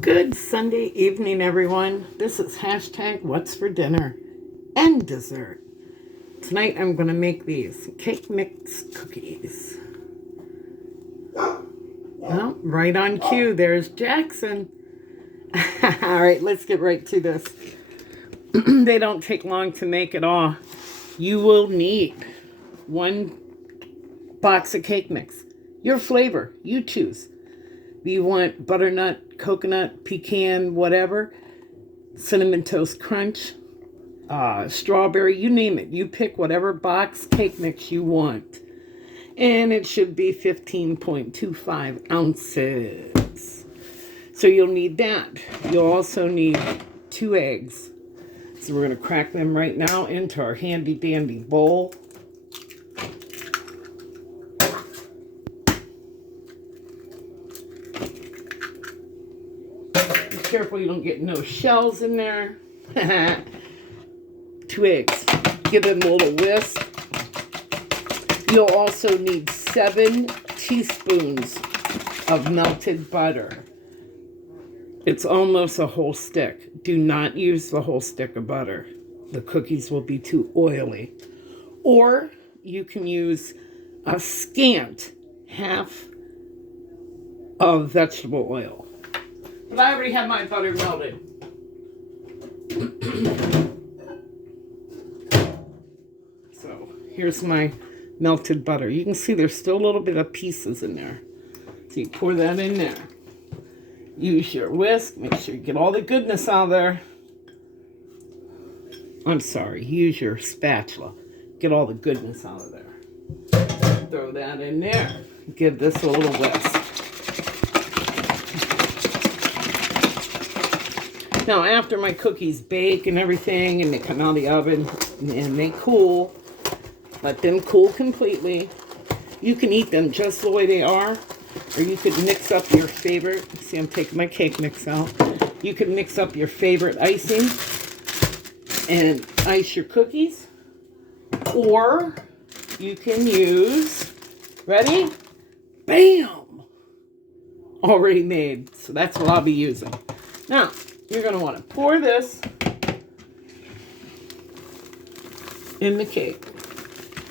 Good Sunday evening, everyone. This is hashtag What's for Dinner and Dessert. Tonight I'm going to make these cake mix cookies. Well, right on cue, there's Jackson. All right, let's get right to this. They don't take long to make at all. You will need 1 box of cake mix. Your flavor, you choose. Do you want butternut, coconut, pecan, whatever? Cinnamon Toast Crunch, strawberry, you name it. You pick whatever box cake mix you want. And it should be 15.25 ounces. So you'll need that. You'll also need 2 eggs. So we're going to crack them right now into our handy dandy bowl. Be careful you don't get no shells in there. 2 eggs. Give them a little whisk. You'll also need 7 teaspoons of melted butter. It's almost a whole stick. Do not use the whole stick of butter. The cookies will be too oily. Or you can use a scant half of vegetable oil. But I already have my butter melted. So here's my melted butter. You can see there's still a little bit of pieces in there. So you pour that in there. Use your whisk. Make sure you get all the goodness out of there. I'm sorry. Use your spatula. Get all the goodness out of there. Throw that in there. Give this a little whisk. Now, after my cookies bake and everything, and they come out of the oven, and they cool, let them cool completely. You can eat them just the way they are, or you could mix up your favorite. See, I'm taking my cake mix out. You could mix up your favorite icing and ice your cookies, or you can use, ready? Bam! Already made. So that's what I'll be using. Now, you're going to want to pour this in the cake,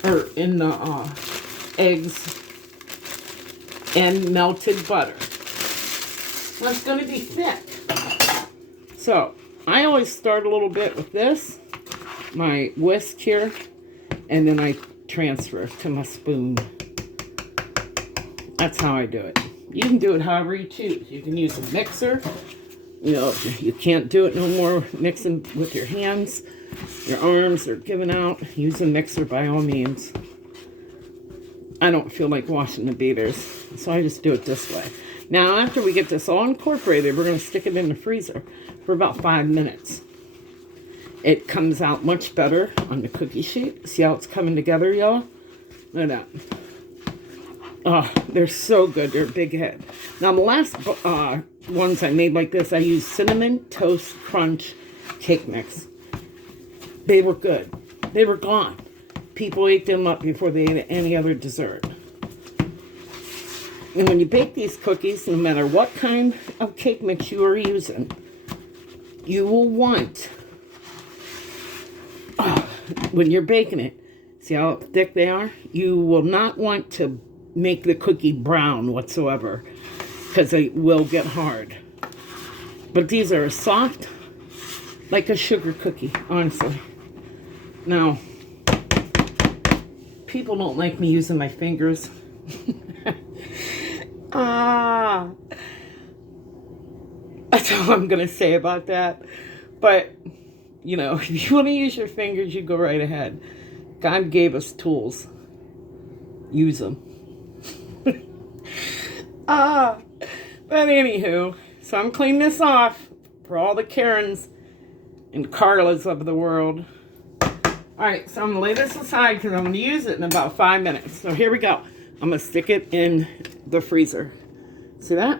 or in the eggs and melted butter. Well, it's going to be thick. So, I always start a little bit with this, my whisk here, and then I transfer it to my spoon. That's how I do it. You can do it however you choose. You can use a mixer. You know, you can't do it no more mixing with your hands. Your arms are giving out. Use a mixer by all means. I don't feel like washing the beaters, so I just do it this way. Now, after we get this all incorporated, we're going to stick it in the freezer for about 5 minutes. It comes out much better on the cookie sheet. See how it's coming together, y'all? Look at that. Oh, they're so good. They're a big head. Now, the last ones I made like this, I used Cinnamon Toast Crunch cake mix. They were good. They were gone. People ate them up before they ate any other dessert. And when you bake these cookies, no matter what kind of cake mix you are using, you will want, when you're baking it, see how thick they are? You will not want to make the cookie brown whatsoever, because they will get hard. But these are soft, like a sugar cookie, honestly. Now, people don't like me using my fingers. That's all I'm going to say about that. But, you know, if you want to use your fingers, you go right ahead. God gave us tools. Use them. But anywho, so I'm cleaning this off for all the Karens and Carlas of the world. Alright, so I'm going to lay this aside because I'm going to use it in about 5 minutes. So here we go. I'm going to stick it in the freezer. See that?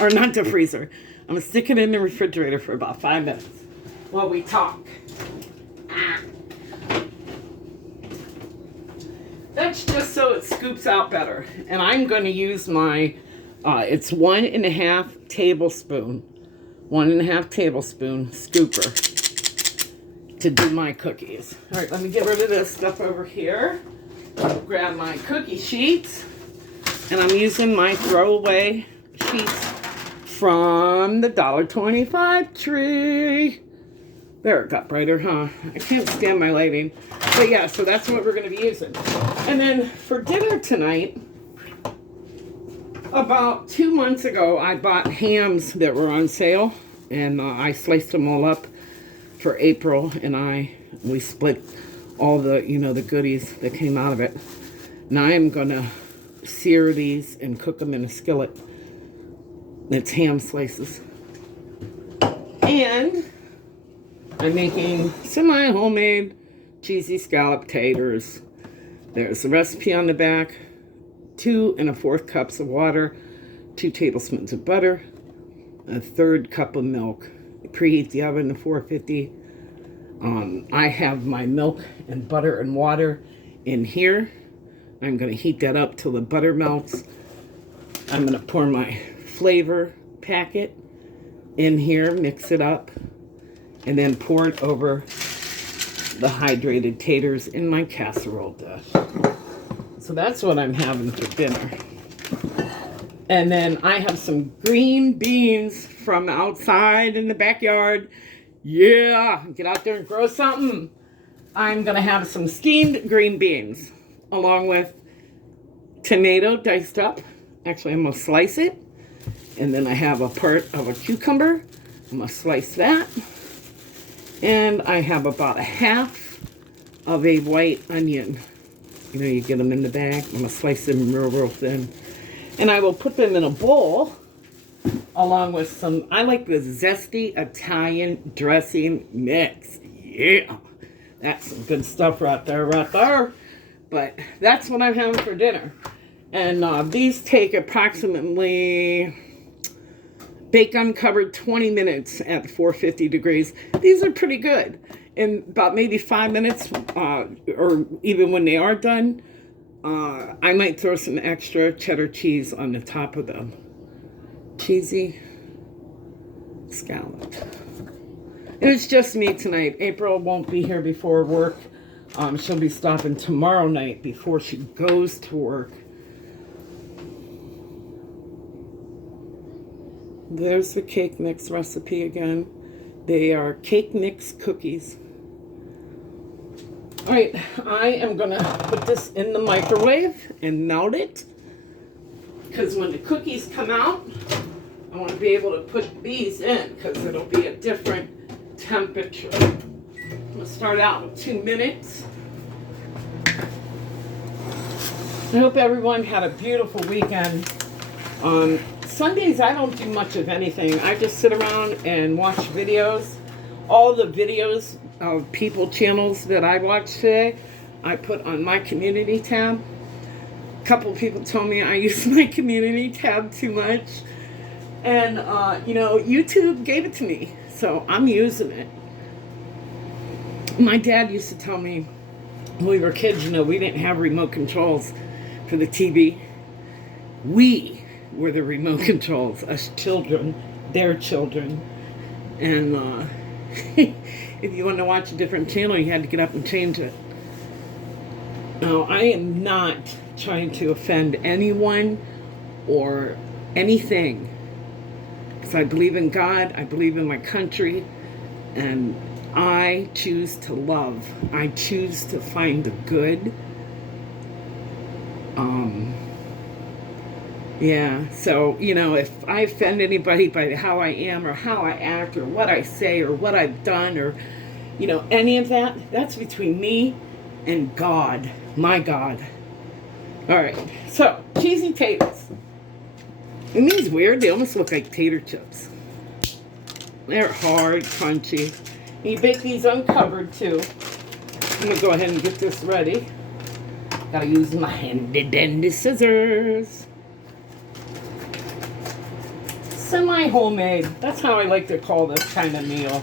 Or not the freezer. I'm going to stick it in the refrigerator for about 5 minutes while we talk. That's just so it scoops out better. And I'm going to use my, it's 1.5 tablespoon 1.5 tablespoon scooper to do my cookies. All right, let me get rid of this stuff over here. Grab my cookie sheets, and I'm using my throwaway sheets from the $1.25 tree. There, it got brighter, huh? I can't stand my lighting. But yeah, so that's what we're going to be using. And then for dinner tonight, about 2 months ago, I bought hams that were on sale, and I sliced them all up for April, and we split all the, the goodies that came out of it. Now I'm going to sear these and cook them in a skillet. It's ham slices. And I'm making semi-homemade cheesy scallop taters. There's the recipe on the back. 2 1/4 cups of water, 2 tablespoons of butter, 1/3 cup of milk. Preheat the oven to 450. I have my milk and butter and water in here. I'm going to heat that up till the butter melts. I'm going to pour my flavor packet in here, mix it up, and then pour it over the hydrated taters in my casserole dish. So that's what I'm having for dinner. And then I have some green beans from outside in the backyard. Yeah, get out there and grow something. I'm going to have some steamed green beans along with tomato diced up. Actually, I'm going to slice it. And then I have a part of a cucumber. I'm going to slice that. And I have about 1/2 of a white onion. You get them in the bag. I'm going to slice them real thin. And I will put them in a bowl along with some, I like the zesty Italian dressing mix. Yeah, that's some good stuff right there. But that's what I'm having for dinner. And these take approximately, bake uncovered 20 minutes at 450 degrees. These are pretty good. In about maybe 5 minutes, or even when they are done, I might throw some extra cheddar cheese on the top of them. Cheesy scallop. And it's just me tonight. April won't be here before work. She'll be stopping tomorrow night before she goes to work. There's the cake mix recipe again. They are cake mix cookies. All right, I am going to put this in the microwave and melt it. Because when the cookies come out, I want to be able to put these in because it'll be a different temperature. I'm going to start out with 2 minutes. I hope everyone had a beautiful weekend. Sundays, I don't do much of anything. I just sit around and watch videos. All the videos of people channels that I watch today, I put on my community tab. A couple people told me I use my community tab too much. And, YouTube gave it to me. So I'm using it. My dad used to tell me when we were kids, we didn't have remote controls for the TV. We were the remote controls, us children, their children. And if you wanted to watch a different channel, you had to get up and change it. Now, I am not trying to offend anyone or anything. Because I believe in God, I believe in my country, and I choose to love. I choose to find the good. Yeah, so, if I offend anybody by how I am or how I act or what I say or what I've done or, any of that, that's between me and God, my God. All right, so cheesy taters. And these weird, they almost look like tater chips. They're hard, crunchy. And you bake these uncovered too. I'm going to go ahead and get this ready. Gotta use my handy-dandy scissors. Semi-homemade. That's how I like to call this kind of meal.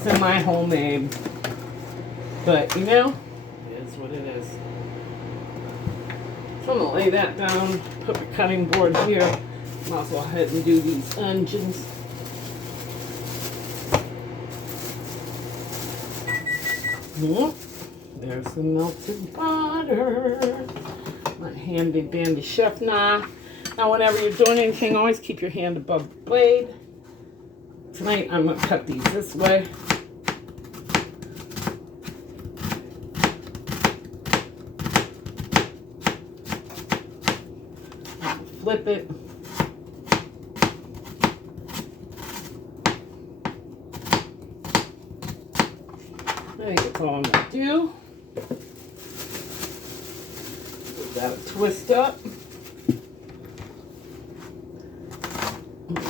Semi-homemade. But, it is what it is. So I'm going to lay that down, put the cutting board here. Might as well go ahead and do these onions. There's the melted butter. My handy dandy chef knife. Now, whenever you're doing anything, always keep your hand above the blade. Tonight, I'm going to cut these this way. Flip it. I think that's all I'm going to do. Give that a twist up.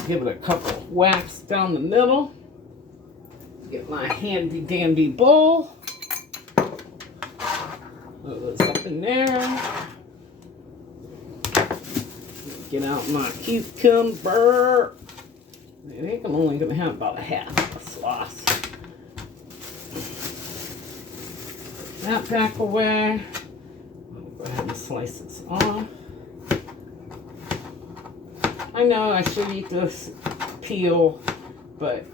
Give it a couple whacks down the middle. Get my handy dandy bowl. Put those up in there. Get out my cucumber. I think I'm only going to have about a half a sauce. Put that back away. I'll go ahead and slice this off. I know I should eat this peel, but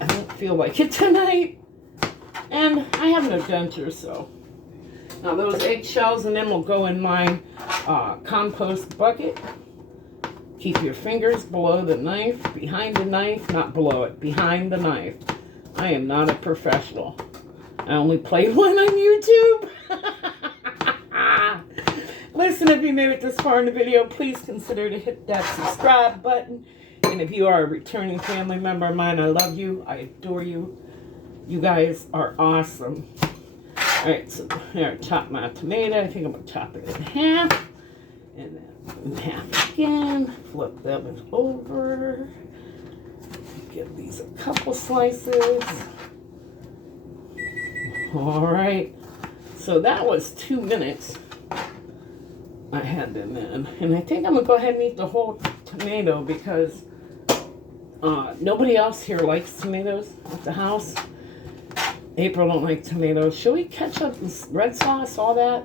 I don't feel like it tonight. And I have no dentures, so. Now those eggshells and them will go in my compost bucket. Keep your fingers below the knife, behind the knife, not below it, behind the knife. I am not a professional. I only play one on YouTube. Listen, if you made it this far in the video, please consider to hit that subscribe button. And if you are a returning family member of mine, I love you. I adore you. You guys are awesome. All right, so here, chop my tomato. I think I'm going to chop it in half. And then in half again. Flip them over. Give these a couple slices. All right. So that was 2 minutes. I had them in. And I think I'm going to go ahead and eat the whole tomato because nobody else here likes tomatoes at the house. April don't like tomatoes. Should we ketchup and red sauce, all that?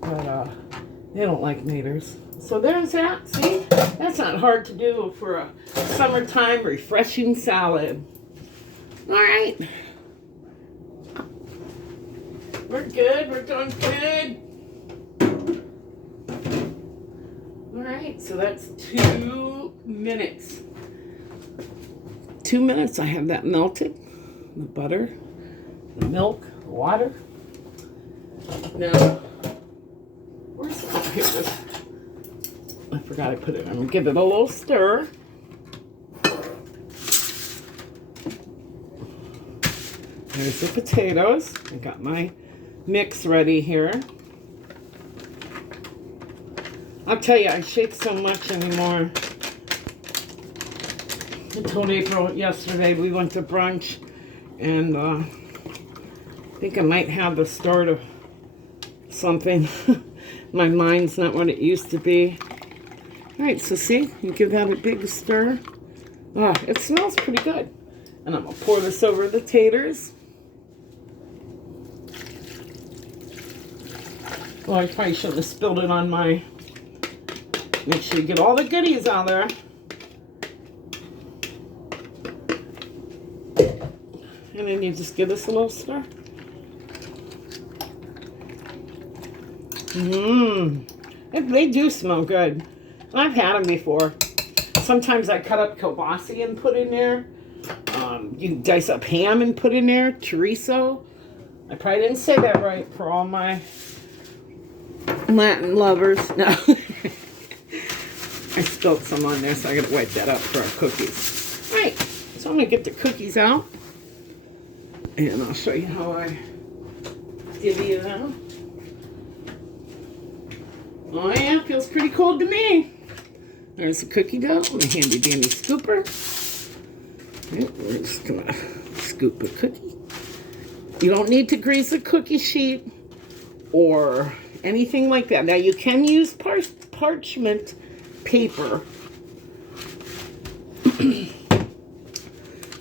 But they don't like tomatoes. So there's that. See? That's not hard to do for a summertime refreshing salad. All right. We're good. We're doing good. Alright, so that's 2 minutes. 2 minutes, I have that melted. The butter, the milk, the water. Now, where's the here? I forgot I put it in. I'm gonna give it a little stir. There's the potatoes. I got my mix ready here. I'll tell you, I shake so much anymore. I told April yesterday we went to brunch, and I think I might have the start of something. My mind's not what it used to be. All right, so see, you give that a big stir. It smells pretty good. And I'm gonna pour this over the taters. Well, I probably shouldn't have spilled it on my... Make sure you get all the goodies out there. And then you just give this a little stir. They do smell good. I've had them before. Sometimes I cut up kielbasa and put in there. You can dice up ham and put in there. Chorizo. I probably didn't say that right for all my Latin lovers. No. I spilled some on there, so I gotta wipe that up for our cookies. All right, so I'm gonna get the cookies out, and I'll show you how I divvy them. Oh yeah, feels pretty cold to me. There's the cookie dough, my handy dandy scooper. Okay, we're just gonna scoop a cookie. You don't need to grease a cookie sheet or anything like that. Now you can use parchment paper,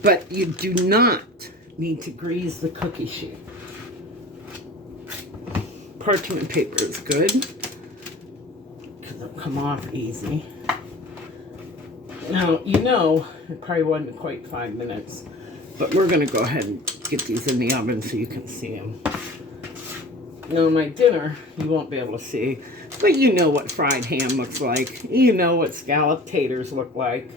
but you do not need to grease the cookie sheet. Parchment paper is good because it'll come off easy. Now, you know, it probably wasn't quite 5 minutes, but we're going to go ahead and get these in the oven so you can see them. Now my dinner, you won't be able to see, but you know what fried ham looks like. You know what scalloped taters look like.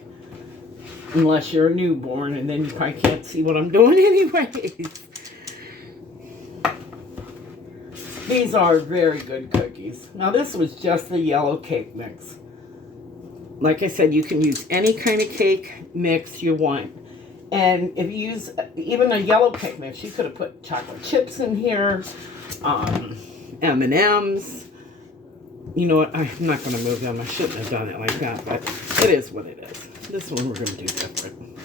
Unless you're a newborn, and then you probably can't see what I'm doing anyways. These are very good cookies. Now this was just the yellow cake mix. Like I said, you can use any kind of cake mix you want. And if you use even a yellow cake mix, you could have put chocolate chips in here, M&Ms. You know what? I'm not going to move them. I shouldn't have done it like that, but it is what it is. This one we're going to do different.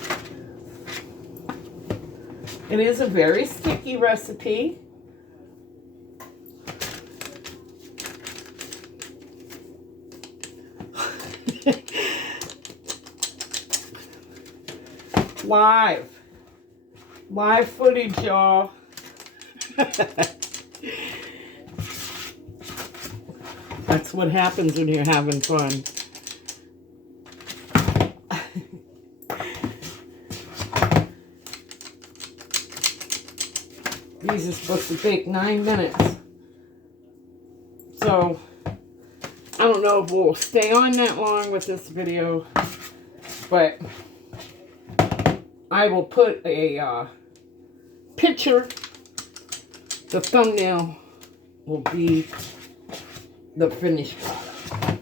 It is a very sticky recipe. Live footage, y'all. That's what happens when you're having fun. These are supposed to take 9 minutes. So, I don't know if we'll stay on that long with this video, but I will put a picture. The thumbnail will be the finished product.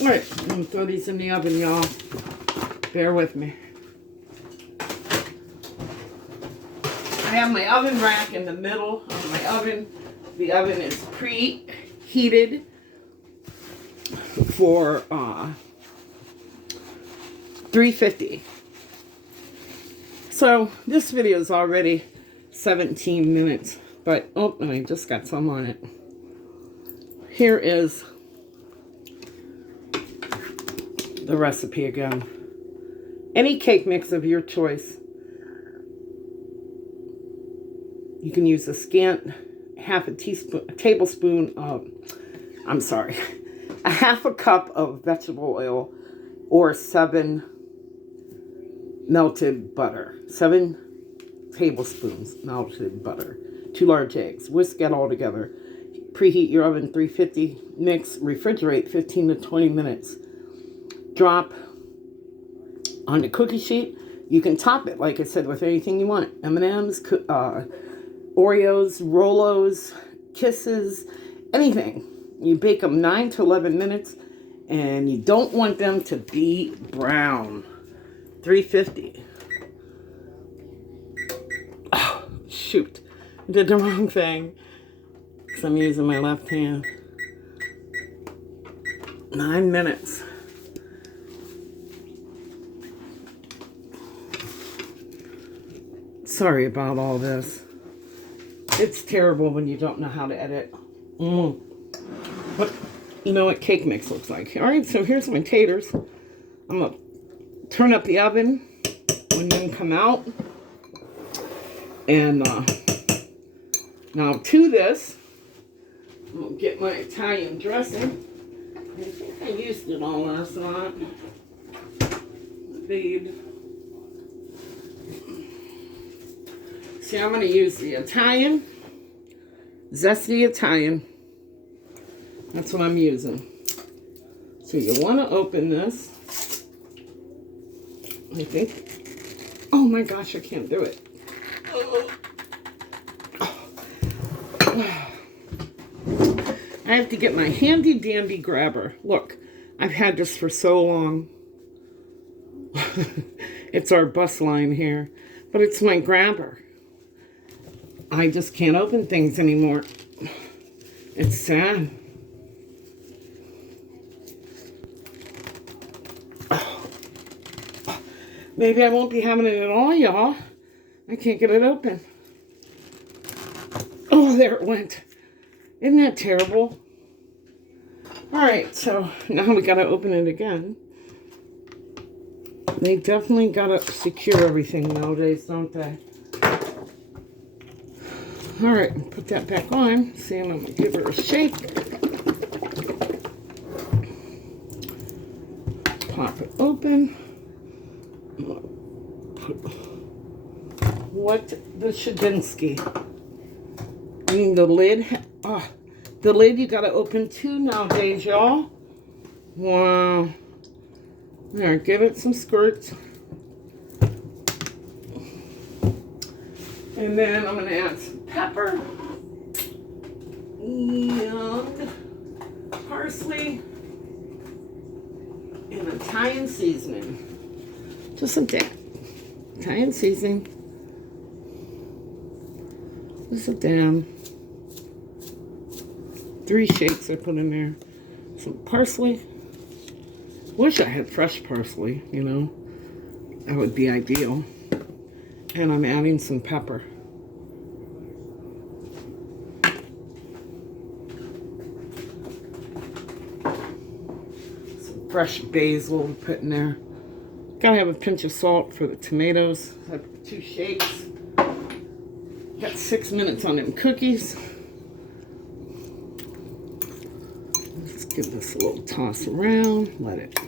Alright, I'm going to throw these in the oven, y'all. Bear with me. I have my oven rack in the middle of my oven. The oven is preheated for 350. So this video is already 17 minutes, but oh, I just got some on it. Here is the recipe again. Any cake mix of your choice. You can use a scant half a tablespoon of, a half a cup of vegetable oil, or 7 melted butter. 7 tablespoons melted butter. 2 large eggs. Whisk that all together. Preheat your oven 350. Mix. Refrigerate 15 to 20 minutes. Drop on the cookie sheet. You can top it, like I said, with anything you want. M&Ms, Oreos, Rolos, Kisses, anything. You bake them 9 to 11 minutes, and you don't want them to be brown. 350. Oh, shoot. I did the wrong thing, because I'm using my left hand. 9 minutes. Sorry about all this. It's terrible when you don't know how to edit. But you know what cake mix looks like. Alright, so here's my taters. I'm going to turn up the oven when them come out. And now to this, I'm going to get my Italian dressing. I think I used it all last night. See, I'm going to use the Italian, zesty Italian. That's what I'm using. So you want to open this. I think. Oh my gosh, I can't do it. I have to get my handy dandy grabber. Look, I've had this for so long. It's our bus line here, but it's my grabber. I just can't open things anymore. It's sad. Maybe I won't be having it at all, y'all. I can't get it open. Oh, there it went. Isn't that terrible? Alright, so now we gotta open it again. They definitely gotta secure everything nowadays, don't they? Alright, put that back on. See, I'm gonna give her a shake. Pop it open. What the Shadinsky. I mean the lid. Oh, the lid you gotta open too nowadays, y'all. Wow. There, give it some squirts. And then I'm gonna add some pepper and parsley and Italian seasoning. Just a dab. Italian seasoning. Just a dab. 3 shakes I put in there. Some parsley. Wish I had fresh parsley, you know. That would be ideal. And I'm adding some pepper. Some fresh basil to put in there. Gotta have a pinch of salt for the tomatoes. I put 2 shakes. Got 6 minutes on them cookies. Let's give this a little toss around. Let it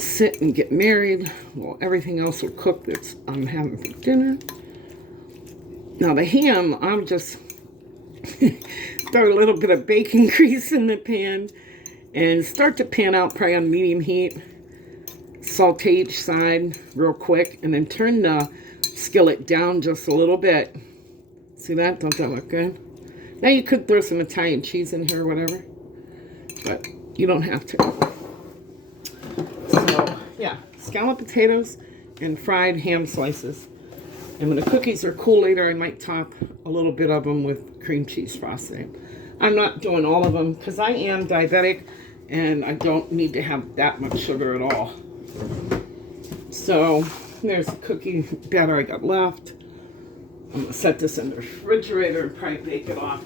sit and get married while everything else will cook that I'm having for dinner. Now the ham, I'm just throw a little bit of bacon grease in the pan and start to pan out probably on medium heat. Saute each side real quick and then turn the skillet down just a little bit. See that? Don't that look good? Now you could throw some Italian cheese in here or whatever, but you don't have to. So yeah, scalloped potatoes and fried ham slices. And when the cookies are cool later, I might top a little bit of them with cream cheese frosting. I'm not doing all of them because I am diabetic and I don't need to have that much sugar at all. So there's the cookie batter I got left. I'm going to set this in the refrigerator and probably bake it off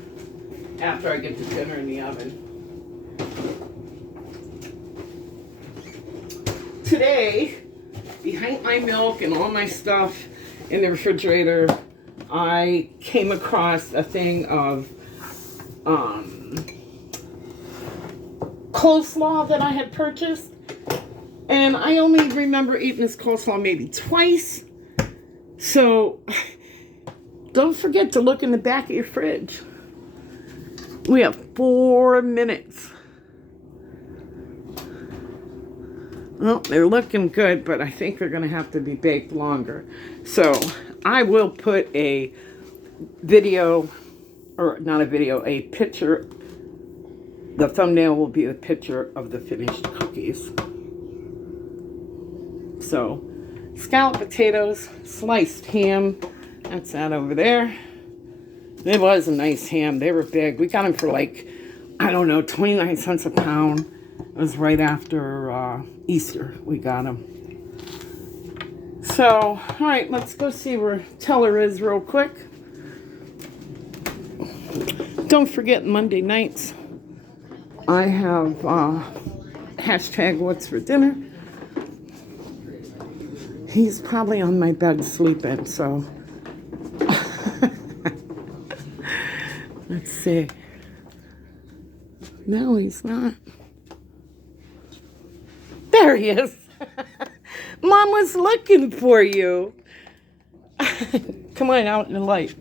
after I get the dinner in the oven. Today, behind my milk and all my stuff in the refrigerator, I came across a thing of coleslaw that I had purchased. And I only remember eating this coleslaw maybe twice. So don't forget to look in the back of your fridge. We have 4 minutes. Well, they're looking good, but I think they're going to have to be baked longer. So I will put a video, or not a video, a picture. The thumbnail will be a picture of the finished cookies. So, scalloped potatoes, sliced ham. That's that over there. It was a nice ham. They were big. We got them for like, I don't know, 29 cents a pound. It was right after Easter we got them. So, all right, let's go see where Teller is real quick. Don't forget Monday nights. I have hashtag what's for dinner. He's probably on my bed sleeping, so let's see. No, he's not. There he is. Mom was looking for you. Come on, out in the light.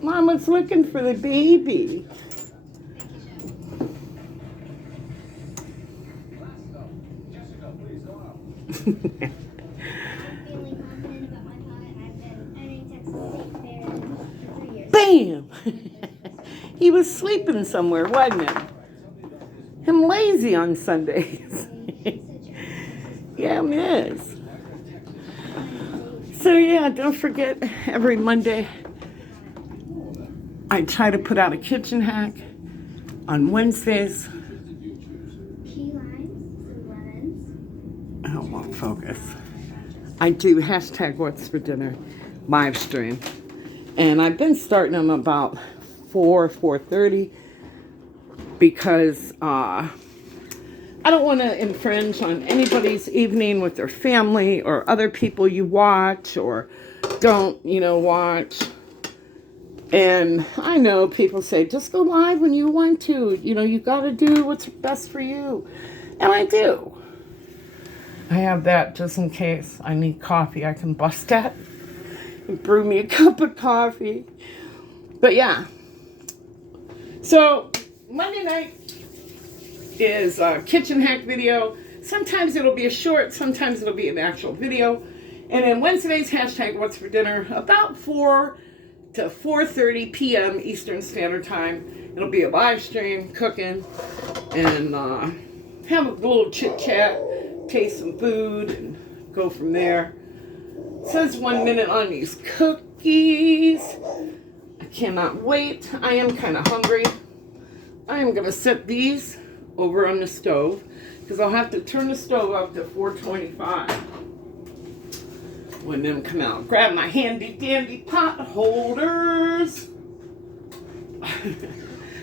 Mom was looking for the baby. Bam! He was sleeping somewhere, wasn't he? I'm lazy on Sundays. Yeah, I'm is. So yeah, don't forget, every Monday I try to put out a kitchen hack. On Wednesdays, oh, won't focus. I do hashtag what's for dinner live stream. And I've been starting them about 4:30 because I don't want to infringe on anybody's evening with their family or other people you watch or don't, watch. And I know people say, just go live when you want to. You got to do what's best for you. And I do. I have that just in case I need coffee. I can bust that and brew me a cup of coffee. But yeah. So Monday night is a kitchen hack video. Sometimes it'll be a short, sometimes it'll be an actual video. And then Wednesday's hashtag What's for Dinner, about 4 to 4:30 p.m. Eastern Standard Time. It'll be a live stream, cooking, and have a little chit chat, taste some food, and go from there. It says 1 minute on these cookies. I cannot wait. I am kind of hungry. I am going to set these over on the stove because I'll have to turn the stove up to 425 when them come out. Grab my handy dandy pot holders.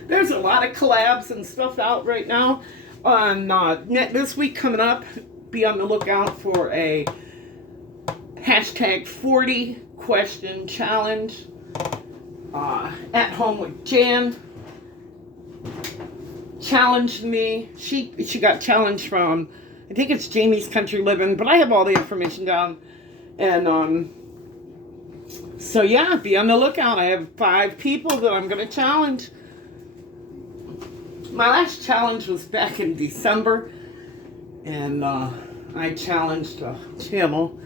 There's a lot of collabs and stuff out right now on this week coming up. Be on the lookout for a hashtag 40 question challenge at home with Jan. Challenged me. She got challenged from, I think it's Jamie's Country Living, but I have all the information down. And so yeah, be on the lookout. I have 5 people that I'm going to challenge. My last challenge was back in December, and I challenged a channel.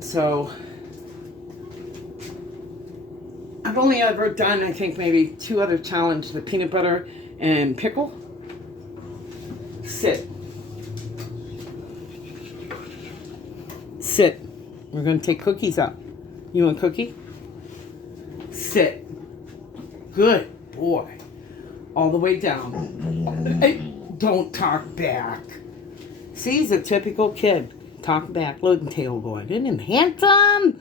So I've only ever done, I think, maybe 2 other challenges, the peanut butter and pickle. Sit. Sit. We're going to take cookies out. You want a cookie? Sit. Good boy. All the way down. Hey, don't talk back. See, he's a typical kid. Talk back. Look and tail going. Isn't him handsome?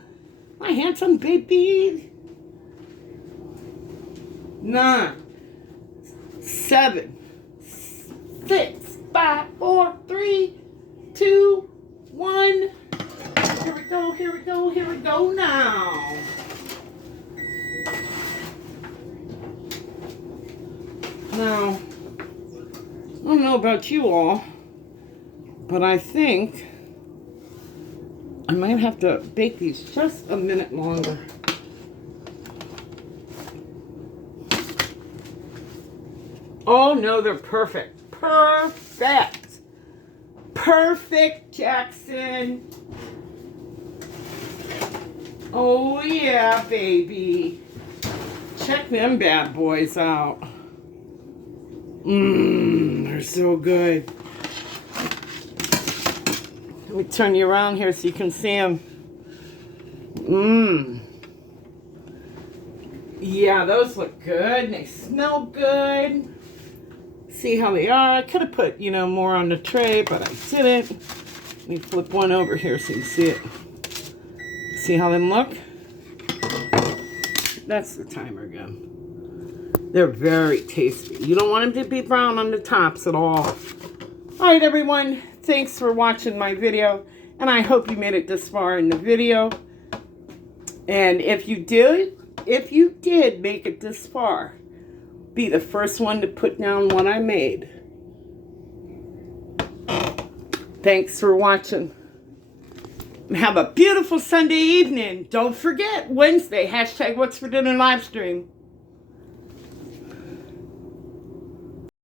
My handsome baby. 9, 7, 6, 5, 4, 3, 2, 1. Here we go, here we go, here we go now. Now, I don't know about you all, but I think I might have to bake these just a minute longer. Oh no, they're perfect. Perfect. Perfect, Jackson. Oh yeah, baby. Check them bad boys out. They're so good. Let me turn you around here so you can see them. Yeah, those look good. And they smell good. See how they are. I could have put, more on the tray, but I didn't. Let me flip one over here so you can see it. See how them look? That's the timer gun. They're very tasty. You don't want them to be brown on the tops at all. All right, everyone. Thanks for watching my video. And I hope you made it this far in the video. And if you did make it this far, be the first one to put down what I made. Thanks for watching. Have a beautiful Sunday evening. Don't forget, Wednesday, hashtag What's for Dinner live stream.